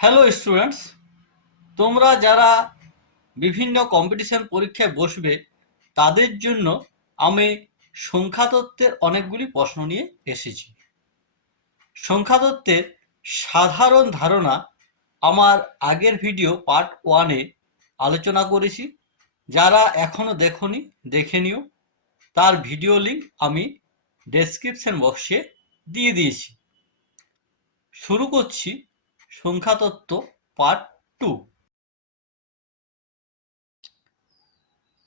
Hello students, তোমরা যারা বিভিন্ন কম্পিটিশন পরীক্ষায় বসবে তাদের জন্য আমি সংখ্যাতত্ত্বের অনেকগুলি প্রশ্ন নিয়ে এসেছি। সংখ্যাতত্ত্বের সাধারণ ধারণা আমার আগের ভিডিও পার্ট 1-এ আলোচনা করেছি। যারা এখনো দেখোনি দেখে নিও, তার ভিডিও লিঙ্ক আমি ডেসক্রিপশন বক্সে দিয়ে দিয়েছি। শুরু করছি সংখ্যাতত্ত্ব পার্ট 2।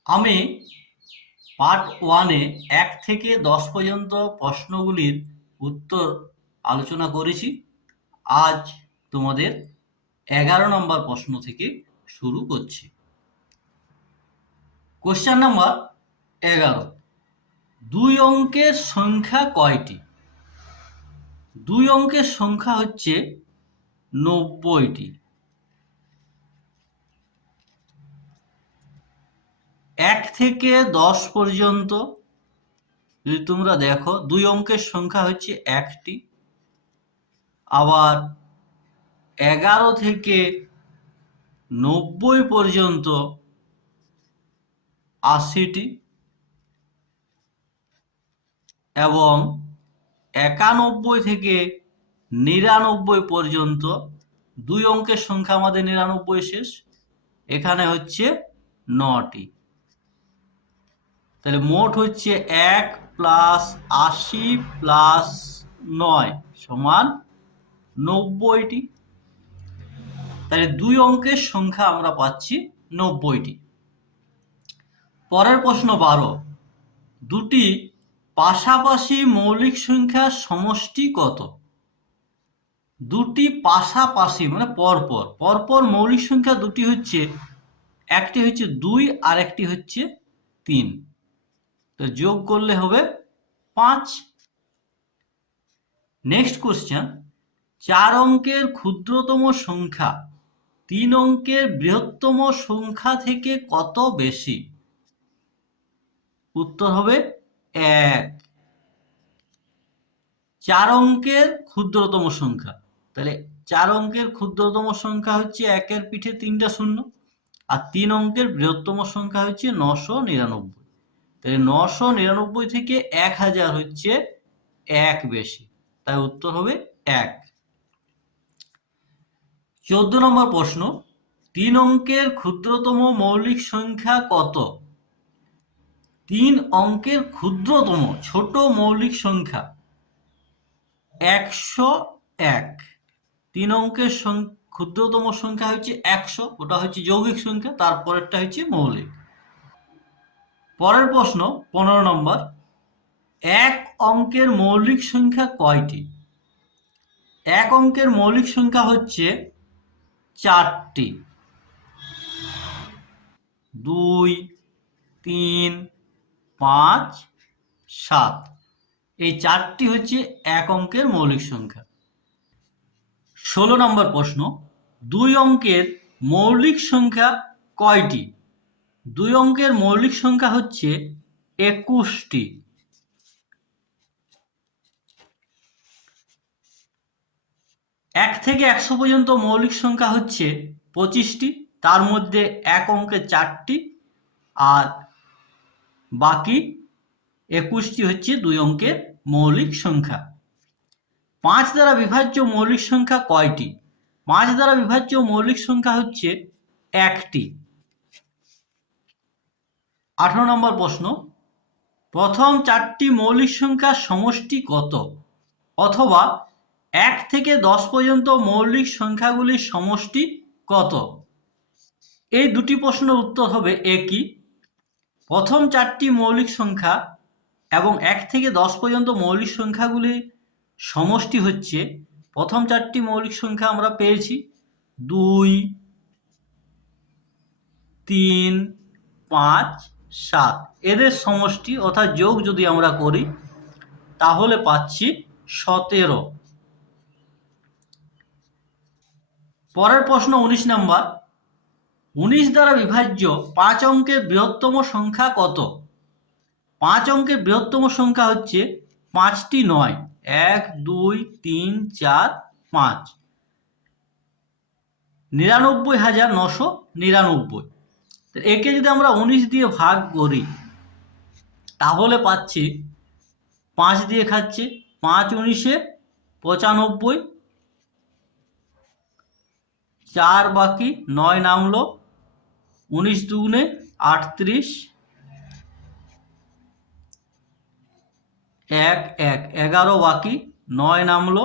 আমি পার্ট 1-এ 1 থেকে 10 পর্যন্ত প্রশ্নগুলির উত্তর আলোচনা করেছি। আজ তোমাদের 11 নম্বর প্রশ্ন থেকে শুরু করছি। কোশ্চেন নাম্বার 11, 2 অঙ্কের সংখ্যা কয়টি? 2 অঙ্কের সংখ্যা হচ্ছে 90টি। 1 থেকে 10 পর্যন্ত যদি তোমরা দেখো 2 অঙ্কের সংখ্যা হচ্ছে 1টি। আবার 11 থেকে 90 পর্যন্ত 80টি এবং 91 থেকে 99 পর্যন্ত 2 অঙ্কের সংখ্যা আমাদের 99 শেষ, এখানে হচ্ছে 9টি। তাহলে মোট হচ্ছে 1 প্লাস 80 প্লাস 9 সমান 90টি। তাহলে 2 অঙ্কের সংখ্যা আমরা পাচ্ছি 90টি। পরের প্রশ্ন 12, দুটি পাশাপাশি মৌলিক সংখ্যার সমষ্টি কত? দুটি পাশাপাশি মানে পরপর পরপর মৌলিক সংখ্যা দুটি হচ্ছে, একটি হচ্ছে 2 আর একটি হচ্ছে 3। তো যোগ করলে হবে 5। নেক্সট কোশ্চেন, 4 অঙ্কের ক্ষুদ্রতম সংখ্যা 3 অঙ্কের বৃহত্তম সংখ্যা থেকে কত বেশি? উত্তর হবে 1। 4 অঙ্কের ক্ষুদ্রতম সংখ্যা, তাহলে 4 অঙ্কের ক্ষুদ্রতম সংখ্যা হচ্ছে 1-এর পিঠে 3টা শূন্য, আর 3 অঙ্কের বৃহত্তম সংখ্যা হচ্ছে 999। তাহলে 999 থেকে 1000 হচ্ছে 1 বেশি, তাই উত্তর হবে 1। 14 নম্বর প্রশ্ন, 3 অঙ্কের ক্ষুদ্রতম মৌলিক সংখ্যা কত? 3 অঙ্কের ক্ষুদ্রতম ছোট মৌলিক সংখ্যা 101। 3 অঙ্কের ক্ষুদ্রতম সংখ্যা হচ্ছে 100, ওটা হচ্ছে যৌগিক সংখ্যা, তারপরেরটা হচ্ছে মৌলিক। পরের প্রশ্ন 15 নম্বর, 1 অঙ্কের মৌলিক সংখ্যা কয়টি? 1 অঙ্কের মৌলিক সংখ্যা হচ্ছে 4টি। 2, 3, 5, 7, এই 4টি হচ্ছে 1 অঙ্কের মৌলিক সংখ্যা। 16 নম্বর প্রশ্ন, 2 অঙ্কের মৌলিক সংখ্যা কয়টি? 2 অঙ্কের মৌলিক সংখ্যা হচ্ছে 21টি। 1 থেকে 100 পর্যন্ত মৌলিক সংখ্যা হচ্ছে 25টি, তার মধ্যে 1 অঙ্কের 4টি আর বাকি 21টি হচ্ছে 2 অঙ্কের মৌলিক সংখ্যা। 5 দ্বারা বিভাজ্য মৌলিক সংখ্যা কয়টি? 5 দ্বারা বিভাজ্য মৌলিক সংখ্যা হচ্ছে 1টি। 18 নম্বর প্রশ্ন, প্রথম 4টি মৌলিক সংখ্যার সমষ্টি কত? অথবা 1 থেকে 10 পর্যন্ত মৌলিক সংখ্যাগুলির সমষ্টি কত? এই দুটি প্রশ্নের উত্তর হবে একই। প্রথম 4টি মৌলিক সংখ্যা এবং 1 থেকে 10 পর্যন্ত মৌলিক সংখ্যাগুলির সমষ্টি হচ্ছে, প্রথম 4টি মৌলিক সংখ্যা আমরা পেয়েছি 2, 3, 5, 7, এদের সমষ্টি অর্থাৎ যোগ যদি আমরা করি তাহলে পাচ্ছি 17। পরের প্রশ্ন 19 নম্বর, 19 দ্বারা বিভাজ্য 5 অঙ্কের বৃহত্তম সংখ্যা কত? 5 অঙ্কের বৃহত্তম সংখ্যা হচ্ছে 5টি নয়, 1, 2, 3, 4, 5। 99,999। একে যদি আমরা 19 দিয়ে ভাগ করি তাহলে পাচ্ছি 5 দিয়ে খাচ্ছে, 5 19 95, 4 বাকি, 9 নামলো, 19 দুগুণে 38, 1 1 11 বাকি, 9 নামলো,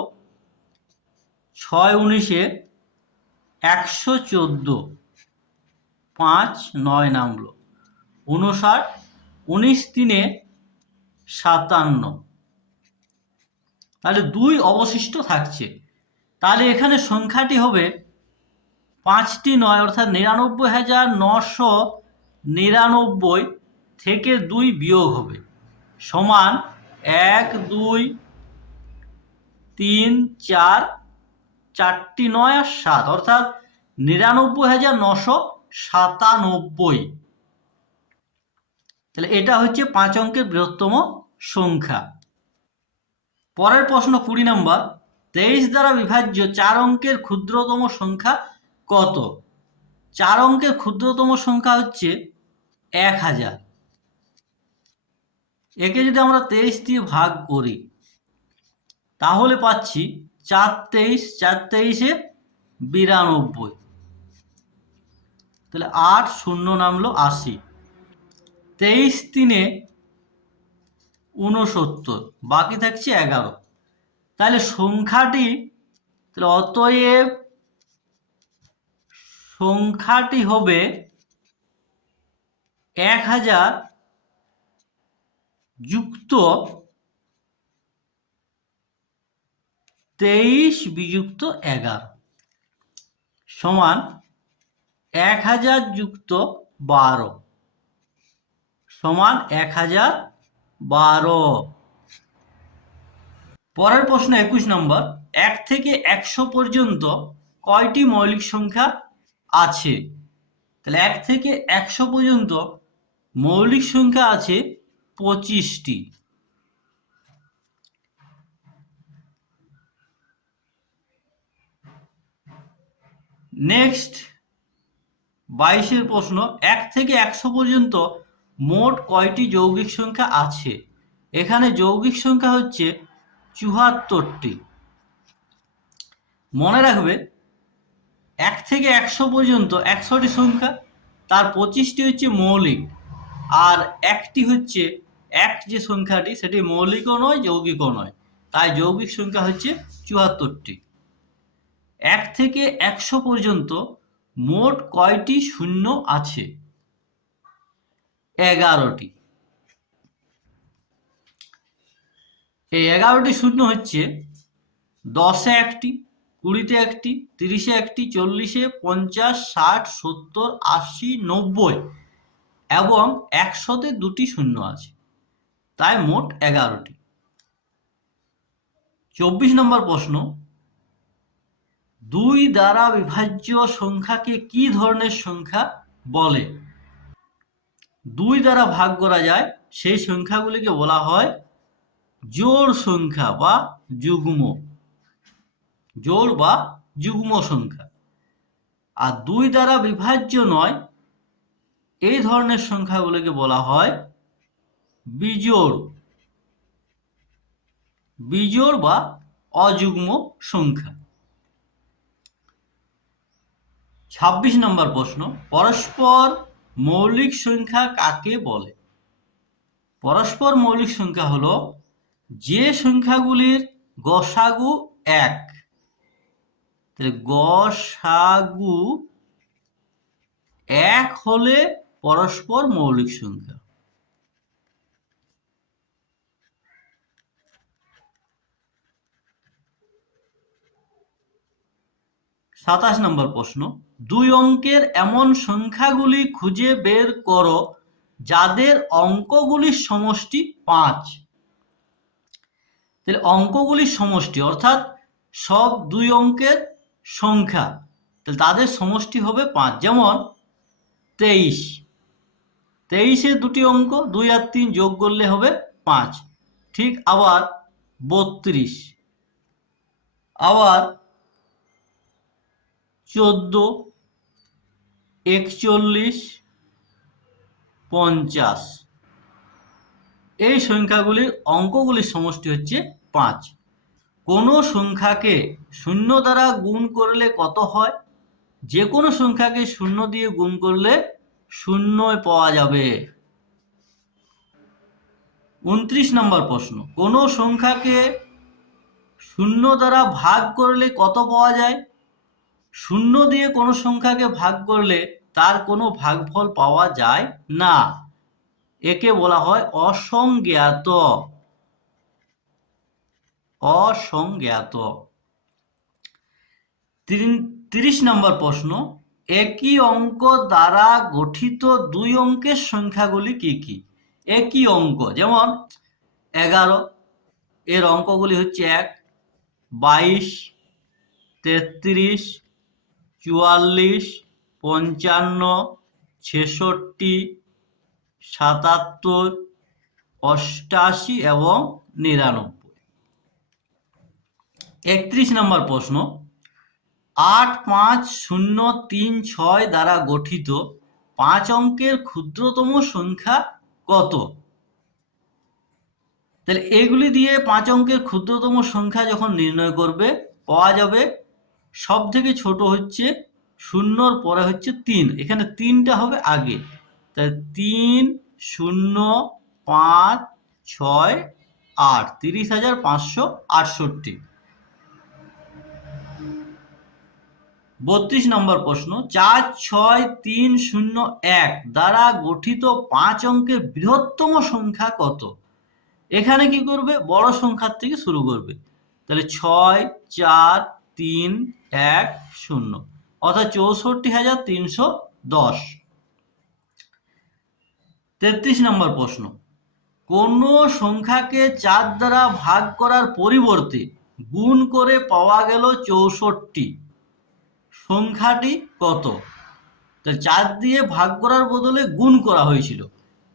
6 19 114, 5 9 নামলো, 59, 19 3 57। তাহলে 2 অবশিষ্ট থাকছে। তাহলে এখানে সংখ্যাটি হবে 5টি 9 অর্থাৎ 99,999 থেকে 2 বিয়োগ হবে সমান 1 2 3 4, 4টি 9 আর 7 অর্থাৎ 99,997। তাহলে এটা হচ্ছে 5 অঙ্কের বৃহত্তম সংখ্যা। পরের প্রশ্ন 20 নম্বর, 23 দ্বারা বিভাজ্য 4 অঙ্কের ক্ষুদ্রতম সংখ্যা কত? 4 অঙ্কের ক্ষুদ্রতম সংখ্যা হচ্ছে 1000। একে যদি আমরা 23 দিয়ে ভাগ করি তাহলে পাচ্ছি 4 23, 4 23 92। তাহলে 8 শূন্য নামলো 80, 23 3 69, বাকি থাকছে 11। তাহলে সংখ্যাটি, তাহলে অতএব সংখ্যাটি হবে 1000 যুক্ত 23 বিযুক্ত 11 সমান 1000 যুক্ত 12 সমান 1012। পরের প্রশ্ন 21 নম্বর, 1 থেকে 100 পর্যন্ত কয়টি মৌলিক সংখ্যা আছে? তাহলে 1 থেকে 100 পর্যন্ত মৌলিক সংখ্যা আছে 25টি। নেক্সট 22 প্রশ্ন, 1 থেকে 100 পর্যন্ত মোট কয়টি যৌগিক সংখ্যা আছে? এখানে যৌগিক সংখ্যা হচ্ছে 74টি। মনে রাখবে 1 থেকে 100 পর্যন্ত 100টি সংখ্যা, তার 25টি হচ্ছে মৌলিক, আর একটি হচ্ছে যে সংখ্যাটি সেটি মৌলিকও নয় যৌগিকও নয়, তাই যৌগিক সংখ্যা হচ্ছে 74টি। 1 থেকে 100 পর্যন্ত মোট কয়টি শূন্য আছে? 11টি। এই 11টি শূন্য হচ্ছে 10-এ 1টি, 20-তে 1টি, 30-এ 1টি, 40-এ, 50, 60, 70, 80, 90 এবং 100-তে 2টি শূন্য আছে, তাই মোট 11টি। 24 নম্বর প্রশ্ন, 2 দ্বারা বিভাজ্য সংখ্যাকে কি ধরনের সংখ্যা বলে? 2 দ্বারা ভাগ করা যায় সেই সংখ্যাগুলিকে বলা হয় জোড় সংখ্যা বা যুগ্ম, জোড় বা যুগ্ম সংখ্যা। আর 2 দ্বারা বিভাজ্য নয় এই ধরনের সংখ্যাগুলিকে বলা হয় বিজোড়, বিজোড় বা অযুগ্ম সংখ্যা। 26 নম্বর প্রশ্ন, পরস্পর মৌলিক সংখ্যা কাকে বলে? পরস্পর মৌলিক সংখ্যা হলো যে সংখ্যাগুলির গসাগু 1। তাহলে গসাগু 1 হলে পরস্পর মৌলিক সংখ্যা। সাতাশ নম্বর প্রশ্ন, 2 অঙ্কের এমন সংখ্যাগুলি খুঁজে বের করো যাদের অঙ্কগুলির সমষ্টি 5। তাহলে অঙ্কগুলির সমষ্টি অর্থাৎ সব 2 অঙ্কের সংখ্যা, তাহলে তাদের সমষ্টি হবে 5। যেমন 23, 23-এ 2টি অঙ্ক 2 আর 3 যোগ করলে হবে 5। ঠিক আবার 32, আবার 14, 41, 50। এই সংখ্যাগুলির অঙ্কগুলির সমষ্টি হচ্ছে 5। কোনো সংখ্যাকে শূন্য দ্বারা গুণ করলে কত হয়? যে কোনো সংখ্যাকে শূন্য দিয়ে গুণ করলে শূন্যই পাওয়া যাবে। 29 নম্বর প্রশ্ন, কোনো সংখ্যাকে শূন্য দ্বারা ভাগ করলে কত পাওয়া যায়? শূন্য দিয়ে কোনো সংখ্যাকে ভাগ করলে তার কোনো ভাগফল পাওয়া যায় না, একে বলা হয় অসংজ্ঞাত। অসংজ্ঞাত। 30 নম্বর প্রশ্ন, একই অঙ্ক দ্বারা গঠিত দুই অঙ্কের সংখ্যাগুলি কি কি? একই অঙ্ক, যেমন 11, এর অঙ্কগুলি হচ্ছে 1, 22, 33, 44, 55, 66, 77, 88 এবং 99। 31 নম্বর প্রশ্ন, 8, 5, 0, 3, 6 দ্বারা গঠিত 5 অঙ্কের ক্ষুদ্রতম সংখ্যা কত? তাহলে এগুলি দিয়ে 5 অঙ্কের ক্ষুদ্রতম সংখ্যা যখন নির্ণয় করবে, পাওয়া যাবে সব থেকে ছোট হচ্ছে 0-র পরে হচ্ছে 3, এখানে 3টা হবে আগে। তাহলে 3, 0, 5, 6, 8, 30,568। 32 নম্বর প্রশ্ন, 4, 6, 3, 0, 1 দ্বারা গঠিত 5 অঙ্কের বৃহত্তম সংখ্যা কত? এখানে কি করবে? বড় সংখ্যার থেকে শুরু করবে। তাহলে 6, 4, 3, 1, 0, অর্থাৎ 64,310। 33 নম্বর প্রশ্ন, কোন সংখ্যাকে 4 দ্বারা ভাগ করার পরিবর্তে গুণ করে পাওয়া গেল 64, সংখ্যাটি কত? তাহলে 4 দিয়ে ভাগ করার বদলে গুণ করা হয়েছিল,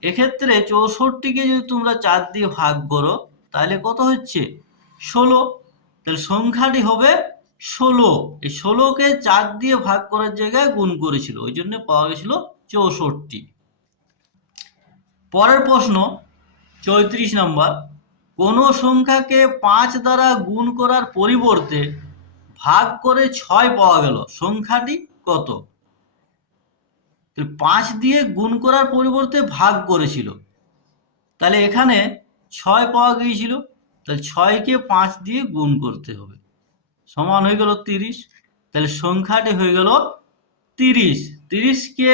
এক্ষেত্রে 64কে যদি তোমরা 4 দিয়ে ভাগ করো তাহলে কত হচ্ছে? 16। তাহলে সংখ্যাটি হবে 16। এই 16কে 4 দিয়ে ভাগ করার জায়গায় গুণ করেছিল, ওই জন্য পাওয়া গেছিল 64। পরের প্রশ্ন 34 নম্বর, কোন সংখ্যাকে 5 দ্বারা গুণ করার পরিবর্তে ভাগ করে 6 পাওয়া গেল, সংখ্যাটি কত? 5 দিয়ে গুণ করার পরিবর্তে ভাগ করেছিল, তাহলে এখানে 6 পাওয়া গিয়েছিল, তাহলে 6কে 5 দিয়ে গুণ করতে হবে, সমান হয়ে গেল 30। তাহলে সংখ্যাটি হয়ে গেল 30। 30কে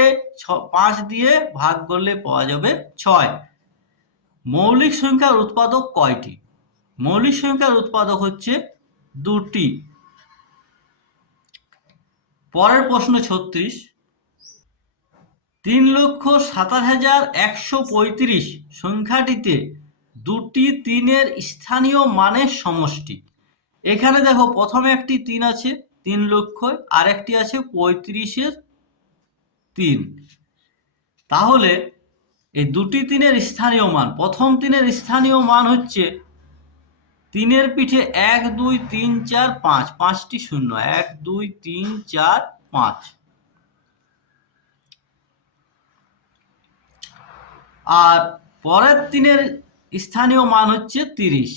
5 দিয়ে ভাগ করলে পাওয়া যাবে 6। মৌলিক সংখ্যার উৎপাদক কয়টি? মৌলিক সংখ্যার উৎপাদক হচ্ছে 2টি। পরের প্রশ্ন 36, 3,27,135 সংখ্যাটিতে দুটি 3-এর স্থানীয় মানের সমষ্টি। এখানে দেখো প্রথমে একটি 3 আছে 3 লক্ষ, আর একটি আছে 35-এর 3। তাহলে এই দুটি 3-এর স্থানীয় মান, প্রথম 3-এর স্থানীয় মান হচ্ছে 3-এর পিঠে 1, 2, 3, 4, 5, 5টি শূন্য, 1, 2, 3, 4, 5। আর পরের 3-এর স্থানীয় মান হচ্ছে 30।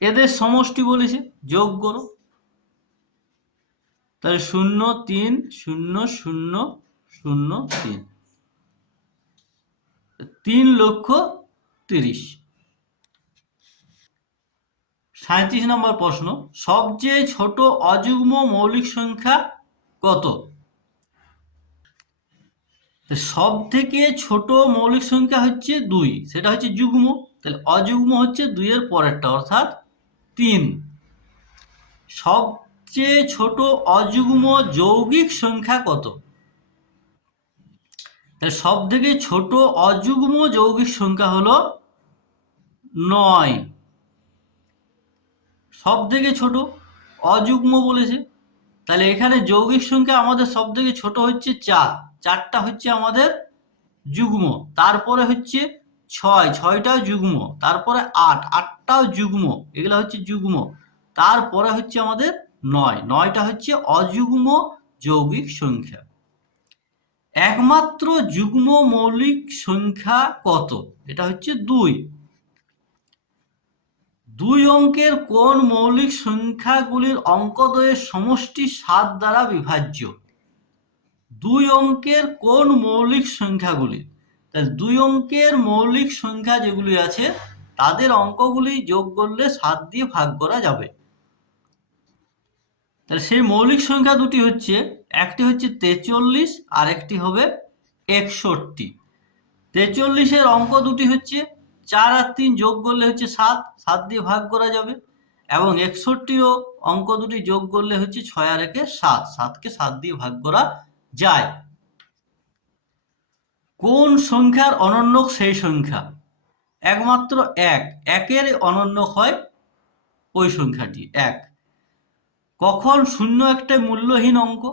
এদের সমষ্টি বলেছে, যোগ করো। তাহলে 0, 3, 0, 0, 0, 3, 3,30,000। 37 নম্বর প্রশ্ন, সবচেয়ে ছোট অযুগ্ম মৌলিক সংখ্যা কত? সব থেকে ছোট মৌলিক সংখ্যা হচ্ছে 2, সেটা হচ্ছে যুগ্ম। তাহলে অযুগ্ম হচ্ছে 2-এর পরেরটা, অর্থাৎ 3। সবচেয়ে ছোট অযুগ্ম যৌগিক সংখ্যা কত? তাহলে সব থেকে ছোট অযুগ্ম যৌগিক সংখ্যা হলো 9। সব থেকে ছোট অযুগ্ম বলেছে, তাহলে এখানে যৌগিক সংখ্যা আমাদের সব থেকে ছোট হচ্ছে 4, 4টা হচ্ছে আমাদের যুগ্ম, তারপরে হচ্ছে 6, 6টাও যুগ্ম, তারপরে 8, 8টাও যুগ্ম, এগুলো হচ্ছে যুগ্ম, তারপরে হচ্ছে আমাদের নয়টা হচ্ছে অযুগ্ম যৌগিক সংখ্যা। একমাত্র যুগ্ম মৌলিক সংখ্যা কত? এটা হচ্ছে 2। 2 অঙ্কের কোন মৌলিক সংখ্যাগুলির অঙ্কদ্বয়ের সমষ্টি 7 দ্বারা বিভাজ্য? 2 অঙ্কের কোন মৌলিক সংখ্যাগুলি? তাহলে 2 অঙ্কের মৌলিক সংখ্যা যেগুলি আছে তাদের অঙ্কগুলি যোগ করলে 7 দিয়ে ভাগ করা যাবে। তাহলে সেই মৌলিক সংখ্যা দুটি হচ্ছে, একটি হচ্ছে 43 আর একটি হবে 61। 43-এর অঙ্ক দুটি হচ্ছে 4 আর 3 যোগ করলে হচ্ছে 7, 7 দিয়ে ভাগ করা যাবে। এবং 61-ও অঙ্ক দুটি যোগ করলে হচ্ছে 6 আর 1-এ 7, 7কে 7 দিয়ে ভাগ করা যায়। কোন সংখ্যার অনন্যক সেই সংখ্যা? একমাত্র 1, 1-এর অনন্যক হয় ওই সংখ্যাটি 1। কখন শূন্য একটা মূল্যহীন অঙ্ক?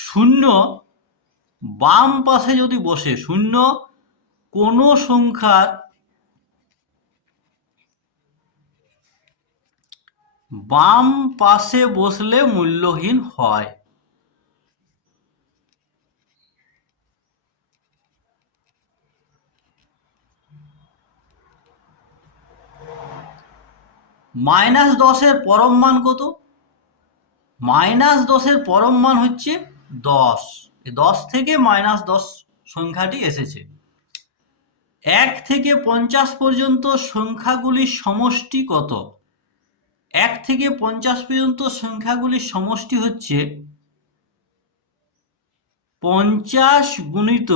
শূন্য বাম পাশে যদি বসে, শূন্য কোনো সংখ্যার বাম পাশে বসলে মূল্যহীন হয়। -10-এর পরম মান কত? -10-এর পরম মান হচ্ছে 10। 10 থেকে -10 সংখ্যাটি এসেছে। 1 থেকে 50 পর্যন্ত সংখ্যাগুলির সমষ্টি কত? 1 থেকে 50 পর্যন্ত সংখ্যাগুলির সমষ্টি হচ্ছে 50 গুণিত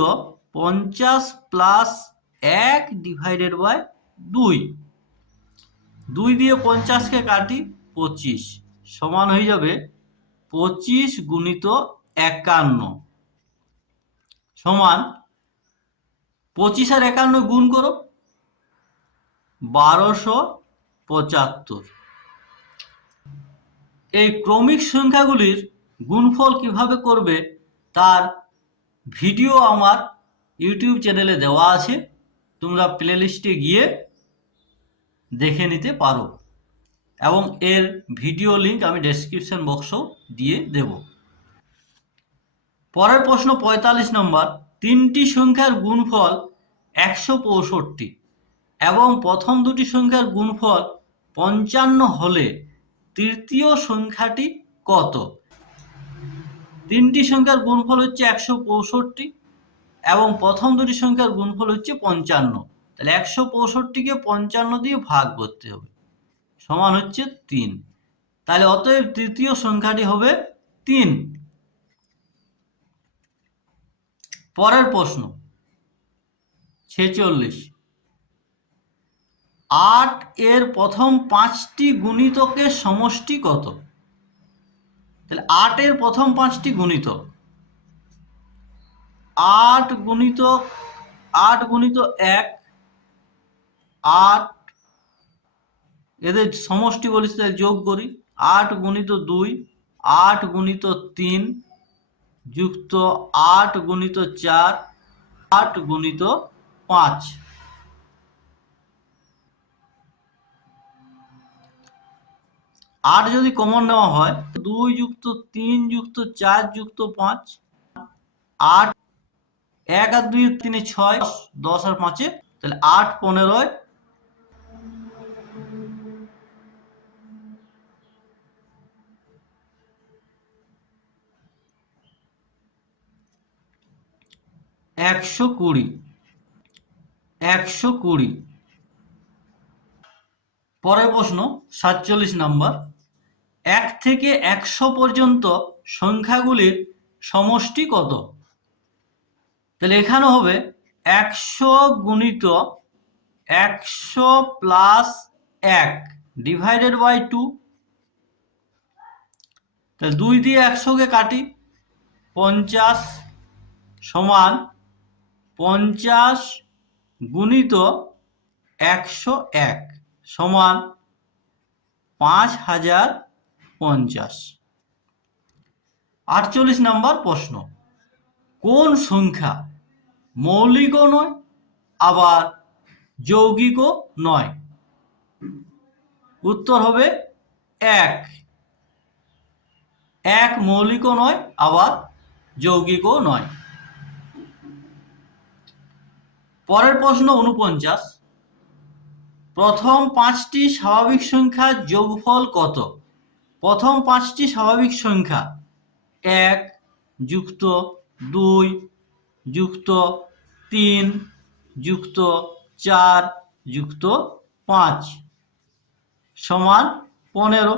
50 প্লাস 1 ডিভাইডেড বাই 2। 2 দিয়ে 50-কে কাটি, 25 সমান হয়ে যাবে 25 গুণিত 51 সমান 25 আর 51 গুণ করো, 1275। এই ক্রমিক সংখ্যাগুলির গুণফল কিভাবে করবে তার ভিডিও আমার ইউটিউব চ্যানেলে দেওয়া আছে, তোমরা প্লেলিস্টে গিয়ে দেখে নিতে পারো এবং এর ভিডিও লিংক আমি ডেসক্রিপশন বক্সেও দিয়ে দেব। পরের প্রশ্ন 45 নম্বর। 3টি সংখ্যার গুণফল 165 এবং প্রথম দুটি সংখ্যার গুণফল 55 হলে তৃতীয় সংখ্যাটি কত? 3টি সংখ্যার গুণফল হচ্ছে 165 এবং প্রথম দুটি সংখ্যার গুণফল হচ্ছে 55। তাহলে 165-কে 55 দিয়ে ভাগ করতে হবে, সমান হচ্ছে 3। তাহলে অতএব তৃতীয় সংখ্যাটি হবে 3। পরের প্রশ্ন 46। 8 এর প্রথম 5টি গুণিতকের সমষ্টি কত? তাহলে 8 এর প্রথম 5টি গুণিতক, 8 গুণিতক 8 গুণিত 1 8, এদের সমষ্টি বলিস তাহলে যোগ করি, 8 গুণিত 2 8 গুণিত 3 যুক্ত 8 গুণিত 4 8 গুণিত 5। 8 যদি কমন নেওয়া হয় 2 যুক্ত 3 যুক্ত 4 যুক্ত 5, 8 1 আর 2 3 6, 10 আর 5, তাহলে 8 15 120। 120। পরের প্রশ্ন 47 নম্বর। 1 থেকে 100 পর্যন্ত সংখ্যাগুলির সমষ্টি কত? তাহলে এখানে হবে 100 গুণিত 100 প্লাস 1 ডিভাইডেড বাই 2। তাহলে 2 দিয়ে 100-কে কাটি, 50 সমান 50 গুণিত 101 সমান 5050। 48 নম্বর প্রশ্ন। কোন সংখ্যা মৌলিকও নয় আবার যৌগিকও নয়? উত্তর হবে 1। এক মৌলিকও নয় আবার যৌগিকও নয়। পরের প্রশ্ন 49, প্রথম 5টি স্বাভাবিক সংখ্যার যোগফল কত? প্রথম 5টি স্বাভাবিক সংখ্যা 1 যুক্ত 2 যুক্ত 3 যুক্ত 4 যুক্ত 5 সমান 15।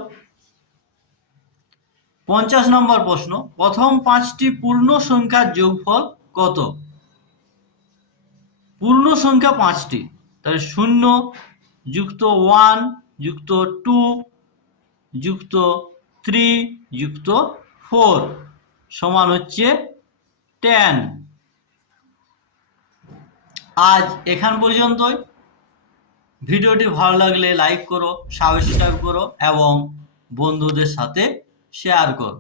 50 নম্বর প্রশ্ন, প্রথম 5টি পূর্ণ সংখ্যার যোগফল কত? পূর্ণ সংখ্যা 5টি, তাহলে 0 যুক্ত 1 যুক্ত 2 যুক্ত 3 যুক্ত 4 সমান হচ্ছে 10। আজ এখান পর্যন্তই। ভিডিওটি ভালো লাগলে লাইক করো, সাবস্ক্রাইব করো এবং বন্ধুদের সাথে শেয়ার করো।